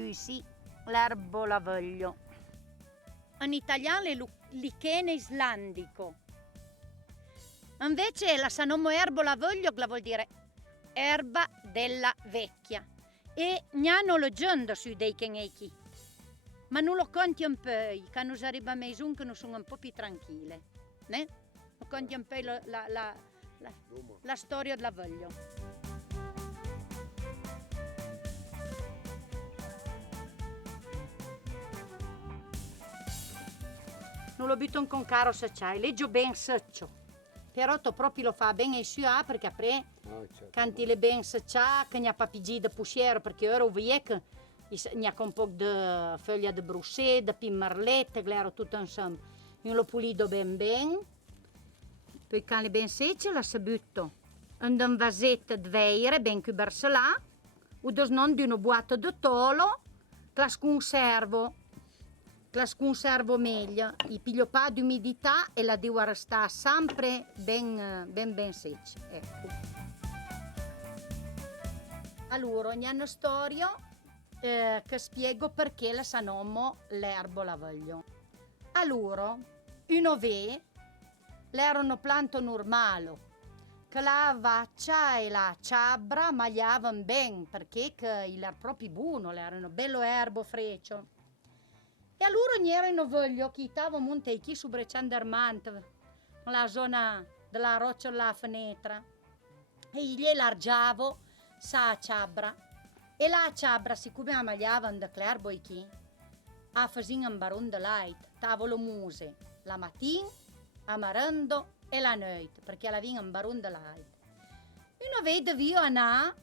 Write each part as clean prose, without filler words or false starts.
tu sì, l'erbolavoglio. In italiano è lichene islandico. Invece la sanomo erbolavoglio la vuol dire erba della vecchia. E ne hanno leggenda sui dei keneki. Ma non lo conti un po', che non arriva mai un che non sono un po' più tranquille. Ne? Lo conti un po' la storia dell'avoglio. Non lo butto con caro se c'hai, leggio ben seccio. Però to proprio lo fa bene su perché apre canti le ben seccia che ne ha papigi de pusciero perché ora ovviec ne ha un po' di foglia di brusset, di pimmarlette, glero tutto insieme. Io lo pulido ben ben. Poi can le ben secce la se butto in un vasetto di veire ben cuberse là o non di una boato di tolo che la sconservo meglio, i piglio pa di umidità e la devo restare sempre ben seccia. Ecco. Allora, ogni anno storia che spiego perché la sanomo l'erbolavoglio. Allora, uno ve l'erano planto normale, che la vaccia e la ciabra magliavano ben perché era proprio buono, erano bello erbo freccio. E allora non erano voglio che stavo monte qui su Brecciandermant, nella zona della roccia della finestra. E gli largiavo sa ciabra. E la ciabra, siccome amagliavano da l'erbo qui, a fare un baron de light, tavolo muse, la mattina, a marando e la notte, perché la vinga un baron de light. Una vede via andare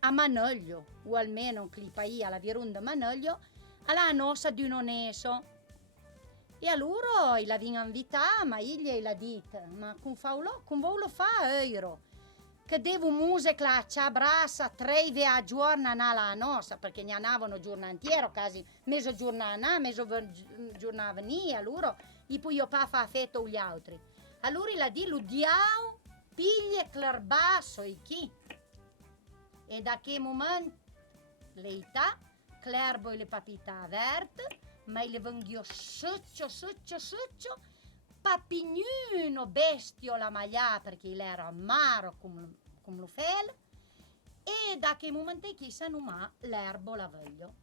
a Manoglio, o almeno un clipaia alla virunda Manoglio, alla nossa di un oneso. E allora la vinga invitata, ma egli l'ha detto, ma con voi fa euro, che devo muse che la ciabrassa 3 a giorno alla nostra, perché ne andavano giorno intero, quasi mezzo giorno a mezzo giorno a venire, allora, e poi io pa fa fetto gli altri. Allora la di l'udiao, piglie clerbasso e chi? E da che momento l'età, l'erbo e le papita verde, ma le venghio seccio, papignuno bestio la maglia perché era amaro come lo fel, e da che momento che sanno ma l'erbo la voglio.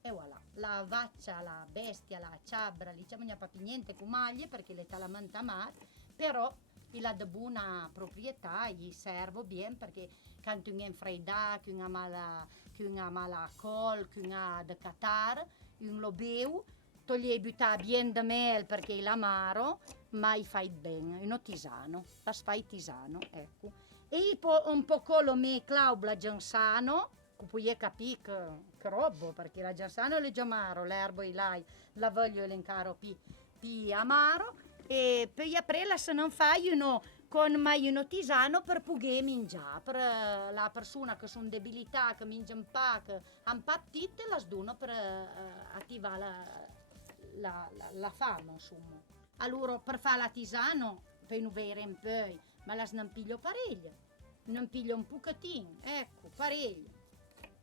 E voilà, la vaccia, la bestia, la ciabra, diciamo non ha niente con maglie perché le talamanta mar, però il ha di buona proprietà, gli serve bene perché quando uno è infredda, che uno ha mala col, che uno ha da catar, uno lo beve, toglie butta bien de mel perché l'amaro, ma i fai bene, uno tisano, la fai tisano, ecco. E un po' lo me claubla giansano, che puoi capire che roba, perché la giansano è amaro, l'erbo e la voglio elencare più amaro, e poi aprella se non fai uno con mai uno tisano per poter mangiare, per la persona che sono debilità, che mangiano pa, che hanno pa appetito, la sdono per attivare la fame, insomma. Allora, per fare la tisano, poi non vere un po', ma la non piglio parecchio, non piglio un pochettino, ecco, parecchio.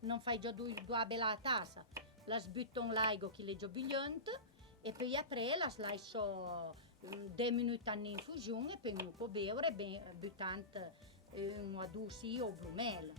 Non fai già due bella tassa, la sbutto in laigo che le giobigliante e poi apre la lascio 2 minuti in infusione e poi non può bere buttante un adussi o blumel.